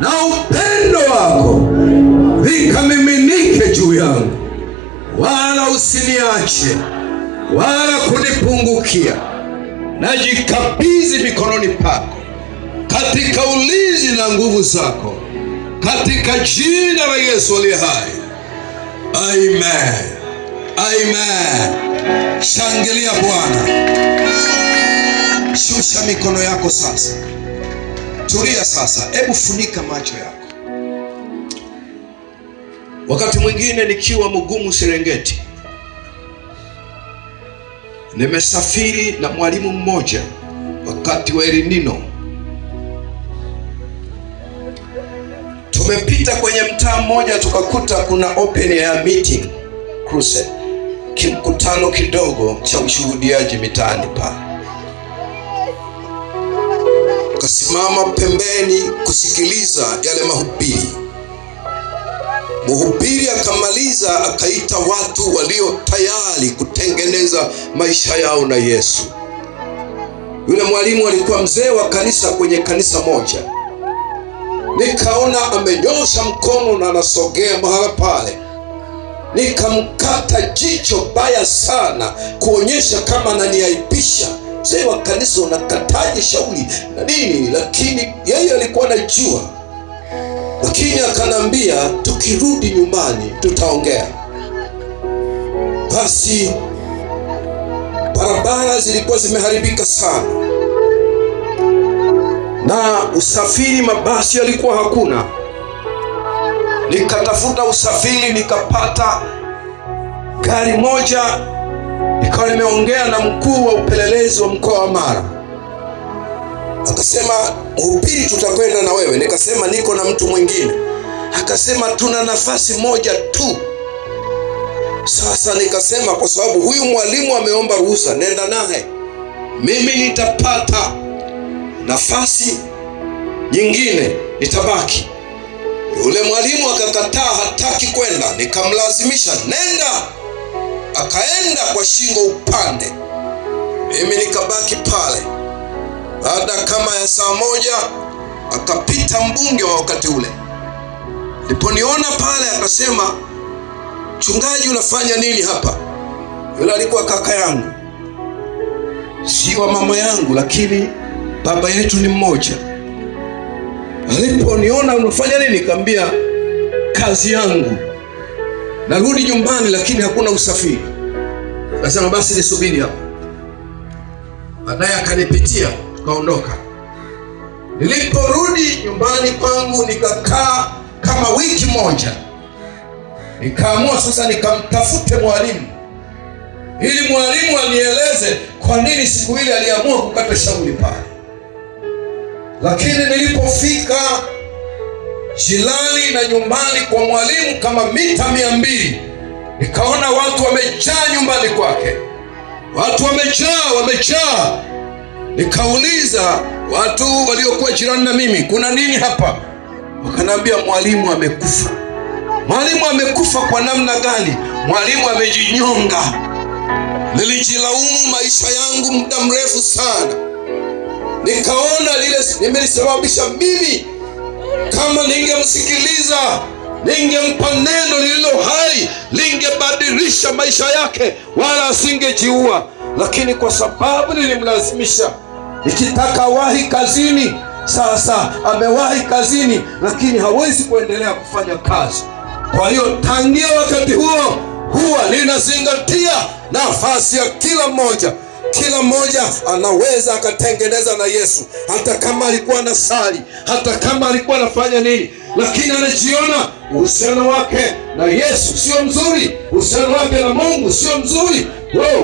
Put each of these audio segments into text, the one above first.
na upendo wako vikamiminike juu yangu, wala usiniache wala kunipungukia. Najikabidhi mikononi pako katika ulinzi na nguvu zako, katika jina la Yesu aliye hai. Amen. Amen. Shangilia Bwana. Shusha mikono yako sasa. Tulia sasa. Hebu funika macho yako. Wakati mwingine nikiwa mgumu Serengeti, nimesafiri na mwalimu mmoja wakati wa El Nino. Tumepita kwenye mtaa mmoja, tukakuta kuna open air meeting crusade, kimkutano kidogo cha ushuhudiaji mitaani pale. Kasimama pembeni kusikiliza yale mahubiri. Mhubiri akamaliza, akaita watu walio tayari kutengeneza maisha yao na Yesu. Yule mwalimu alikuwa mzee wa kanisa kwenye kanisa moja. Nikaona amenyosha mkono na anasogea mahala pale. Nikamkata jicho baya sana kuonyesha kama ananiaibisha. Mzee wa kanisa, unakataje shauri na nini? Lakini yeye alikuwa anajua. Lakini akanambia tukirudi nyumbani tutaongea. Basi barabara zilikuwa zimeharibika sana, na usafiri, mabasi yalikuwa hakuna. Nikatafuta usafiri, nikapata gari moja. Nikawa nimeongea na mkuu wa upelelezi wa mkoa wa Mara. Akasema, mhubiri, tutakwenda na wewe. Nikasema niko na mtu mwingine. Akasema tuna nafasi moja tu. Sasa nikasema kwa sababu huyu mwalimu ameomba ruhusa, nenda naye, mimi nitapata nafasi nyingine, nitabaki. Yule mwalimu akakataa, hataki kwenda. Nikamlazimisha, nenda. Akaenda kwa shingo upande, mimi nikabaki pale. Baada kama ya saa moja akapita mbunge wa wakati ule. Niliponiona pale akasema, mchungaji, unafanya nini hapa? Yule alikuwa kaka yangu, si wa mama yangu, lakini baba yetu ni mmoja. Aliponiona, unafanya nini? Nikamwambia kazi yangu, narudi nyumbani lakini hakuna usafiri. Akasema basi nisubiri hapa. Baadaye akanipitia, tukaondoka. Niliporudi nyumbani kwangu nikakaa kama wiki moja. Nikaamua sasa nikamtafute mwalimu, ili mwalimu anieleze kwa nini siku ile aliamua kukata shauri pale. Lakini nilipofika jirani na nyumbani kwa mwalimu kama mita 200, nikaona watu wamejaa nyumbani kwake. Watu wamejaa. Nikauliza watu waliokuwa jirani na mimi, kuna nini hapa? Wakanambia mwalimu amekufa. Mwalimu amekufa kwa namna gani? Mwalimu amejinyonga. Nilijilaumu maisha yangu muda mrefu sana. Nikaona lile nimelisababisha mimi. Kama ningemsikiliza, ningempa neno lililo hai, lingebadilisha maisha yake, wala asingejiua. Lakini kwa sababu nilimlazimisha, nikitaka wahi kazini. Sasa amewahi kazini, lakini hawezi kuendelea kufanya kazi. Kwa hiyo tangia wakati huwa ninazingatia nafasi ya kila mmoja. Kila mmoja anaweza akatengeneza na Yesu, hata kama alikuwa anasali, hata kama alikuwa anafanya nini, lakini anajiona uhusiano wake na Yesu sio mzuri, uhusiano wake na Mungu sio mzuri.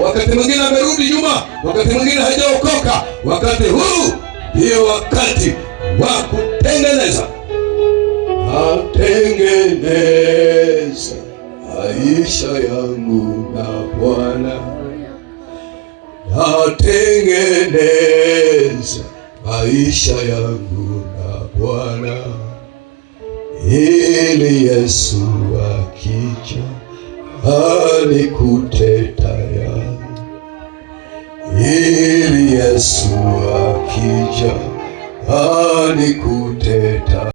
Wakati mwingine amerudi nyuma, wakati mwingine hajaokoka. Wakati huu ndio wakati wa kutengeneza. Natengeneza maisha yangu na Bwana, natengeneza maisha yangu na Bwana, ili Yesu akija anikute tayari, ili Yesu akija anikute